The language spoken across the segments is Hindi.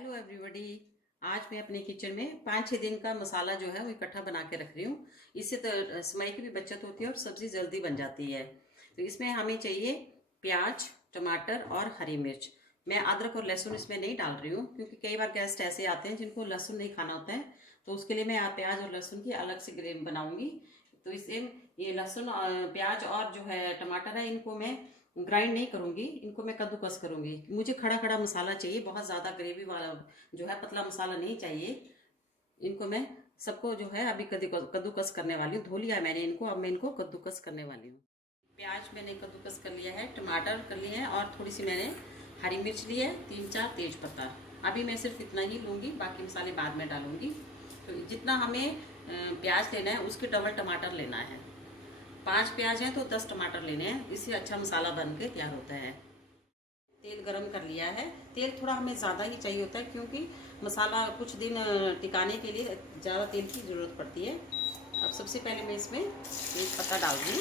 Hello everybody. आज मैं अपने किचन में 5-6 दिन का मसाला जो है वो इकट्ठा बना के रख रही हूँ। इससे तो समय की भी बचत होती है और सब्जी जल्दी बन जाती है। तो इसमें हमें चाहिए प्याज, टमाटर और हरी मिर्च। मैं अदरक और लहसुन इसमें नहीं डाल रही हूँ क्योंकि कई बार गेस्ट ऐसे आते हैं जिनको लहसुन नहीं खाना होता है, तो उसके लिए मैं प्याज और लहसुन की अलग से ग्रेवी बनाऊंगी। तो इससे ये लहसुन प्याज और जो है टमाटर है, इनको मैं ग्राइंड नहीं करूंगी, इनको मैं कद्दूकस करूंगी। मुझे खड़ा खड़ा मसाला चाहिए, बहुत ज़्यादा ग्रेवी वाला जो है पतला मसाला नहीं चाहिए। इनको मैं सबको जो है अभी कद्दूकस करने वाली हूँ। धो लिया है मैंने इनको, अब मैं इनको कद्दूकस करने वाली हूँ। प्याज मैंने कद्दूकस कर लिया है, टमाटर कर लिए हैं और थोड़ी सी मैंने हरी मिर्च ली है, 3-4 तेज पत्ता। अभी मैं सिर्फ इतना ही लूँगी, बाकी मसाले बाद में डालूंगी। तो जितना हमें प्याज लेना है उसके डबल टमाटर लेना है। 5 प्याज हैं तो 10 टमाटर लेने हैं, इससे अच्छा मसाला बन के तैयार होता है। तेल गरम कर लिया है। तेल थोड़ा हमें ज़्यादा ही चाहिए होता है क्योंकि मसाला कुछ दिन टिकाने के लिए ज़्यादा तेल की ज़रूरत पड़ती है। अब सबसे पहले मैं इसमें एक पत्ता डाल दूँ,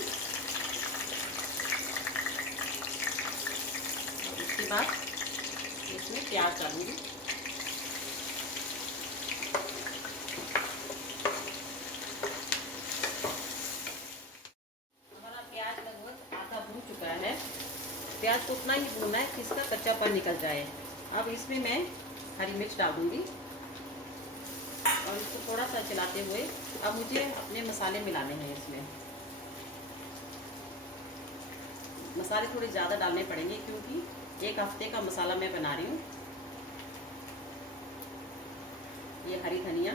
उसके बाद इसमें प्याज डालूँगी। हमारा प्याज लगभग आधा भून चुका है। प्याज को उतना ही भूनना है कि इसका कच्चापन निकल जाए। अब इसमें मैं हरी मिर्च डाल दूँगी और इसको थोड़ा सा चलाते हुए अब मुझे अपने मसाले मिलाने हैं। इसमें मसाले थोड़े ज़्यादा डालने पड़ेंगे क्योंकि 1 हफ्ते का मसाला मैं बना रही हूँ। ये हरी धनिया,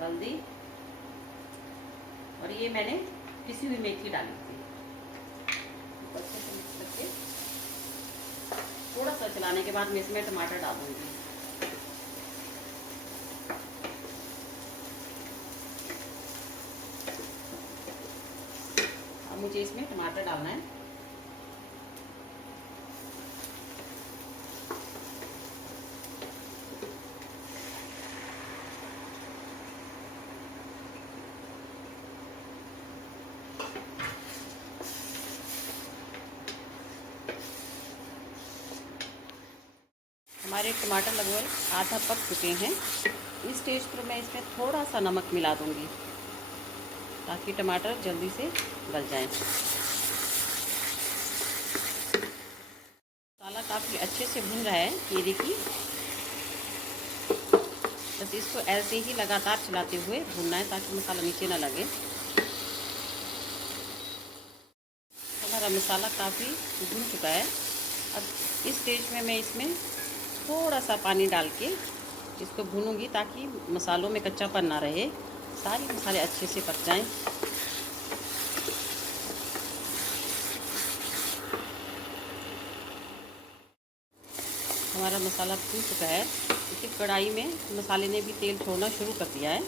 हल्दी और ये मैंने पिसी हुई मेथी डाली थी। अच्छे से मिक्स करके थोड़ा सा चलाने के बाद मैं इसमें टमाटर डाल दूँगी। अब मुझे इसमें टमाटर डालना है। हमारे टमाटर लगभग आधा पक चुके हैं। इस स्टेज पर मैं इसमें थोड़ा सा नमक मिला दूंगी ताकि टमाटर जल्दी से गल जाए। मसाला काफ़ी अच्छे से भुन रहा है, ये देखिए। बस इसको ऐसे ही लगातार चलाते हुए भूनना है ताकि मसाला नीचे ना लगे। हमारा मसाला काफ़ी भुन चुका है। अब इस स्टेज में मैं इसमें थोड़ा सा पानी डाल के इसको भूनूंगी ताकि मसालों में कच्चापन ना रहे, सारे मसाले अच्छे से पक जाएं। हमारा मसाला भून चुका है। इसी कढ़ाई में मसाले ने भी तेल छोड़ना शुरू कर दिया है।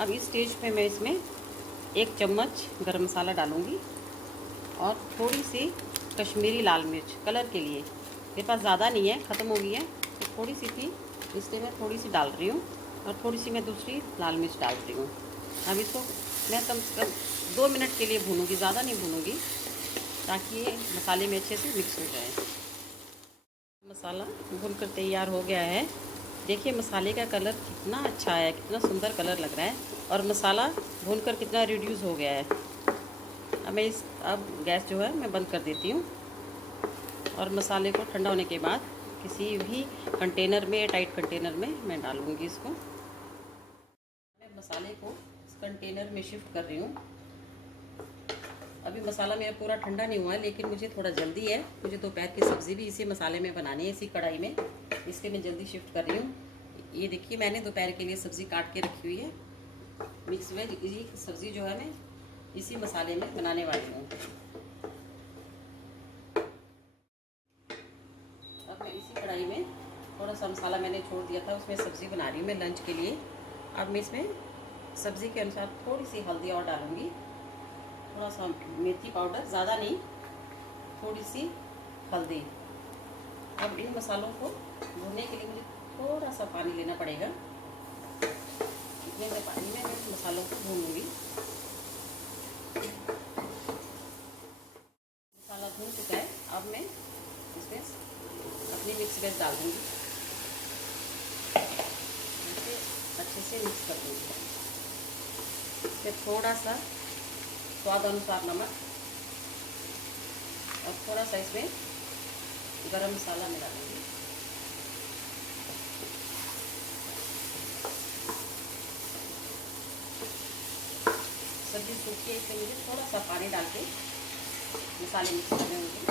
अब इस स्टेज पे मैं इसमें 1 चम्मच गरम मसाला डालूंगी और थोड़ी सी कश्मीरी लाल मिर्च कलर के लिए। मेरे पास ज़्यादा नहीं है, ख़त्म हो गई है, तो थोड़ी सी थी, इसलिए मैं थोड़ी सी डाल रही हूँ और थोड़ी सी मैं दूसरी लाल मिर्च डाल रही हूँ। अब इसको मैं कम से कम 2 मिनट के लिए भूनूंगी, ज़्यादा नहीं भूनूंगी, ताकि ये मसाले में अच्छे से मिक्स हो जाए। मसाला भूनकर तैयार हो गया है। देखिए मसाले का कलर कितना अच्छा है, कितना सुंदर कलर लग रहा है और मसाला भूनकर कितना रिड्यूस हो गया है। अब गैस जो है मैं बंद कर देती हूँ और मसाले को ठंडा होने के बाद किसी भी कंटेनर में, टाइट कंटेनर में मैं डालूँगी इसको। मैं मसाले को इस कंटेनर में शिफ्ट कर रही हूँ। अभी मसाला मेरा पूरा ठंडा नहीं हुआ है, लेकिन मुझे थोड़ा जल्दी है। मुझे दोपहर की सब्ज़ी भी इसी मसाले में बनानी है, इसी कढ़ाई में, इसलिए मैं जल्दी शिफ्ट कर रही हूँ। ये देखिए मैंने दोपहर के लिए सब्ज़ी काट के रखी हुई है। मिक्स वेज ये सब्ज़ी जो है मैं इसी मसाले में बनाने वाली हूँ। अब मैं इसी कढ़ाई में थोड़ा सा मसाला मैंने छोड़ दिया था, उसमें सब्ज़ी बना रही हूँ मैं लंच के लिए। अब मैं इसमें सब्ज़ी के अनुसार थोड़ी सी हल्दी और डालूँगी, थोड़ा सा मेथी पाउडर, ज़्यादा नहीं, थोड़ी सी हल्दी। अब इन मसालों को भूनने के लिए मुझे थोड़ा सा पानी लेना पड़ेगा। इतने में पानी में मैं मसालों को भूनूंगी। मसाला भून चुका है, अब मैं इसमें अपनी मिक्स वेज डाल दूँगी, ऐसे अच्छे से मिक्स कर दूँगी। फिर थोड़ा सा स्वाद अनुसार नमक और थोड़ा सा इसमें गरम मसाला मिला दूँगी। सब्जी सूखी है इसलिए मुझे थोड़ा सा पानी डाल के मसाले मिक्स करने होंगे,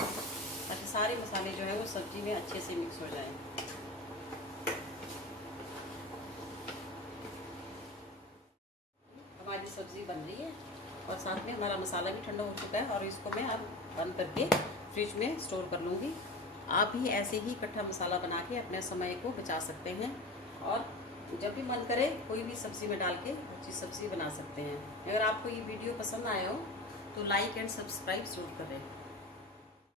ताकि सारे मसाले जो है वो सब्जी में अच्छे से मिक्स हो जाएं। हमारी सब्ज़ी बन रही है और साथ में हमारा मसाला भी ठंडा हो चुका है और इसको मैं अब बंद करके फ्रिज में स्टोर कर लूँगी। आप भी ऐसे ही इकट्ठा मसाला बना के अपने समय को बचा सकते हैं और जब भी मन करे कोई भी सब्ज़ी में डाल के अच्छी सब्ज़ी बना सकते हैं। अगर आपको ये वीडियो पसंद आया हो तो लाइक एंड सब्सक्राइब ज़रूर करें।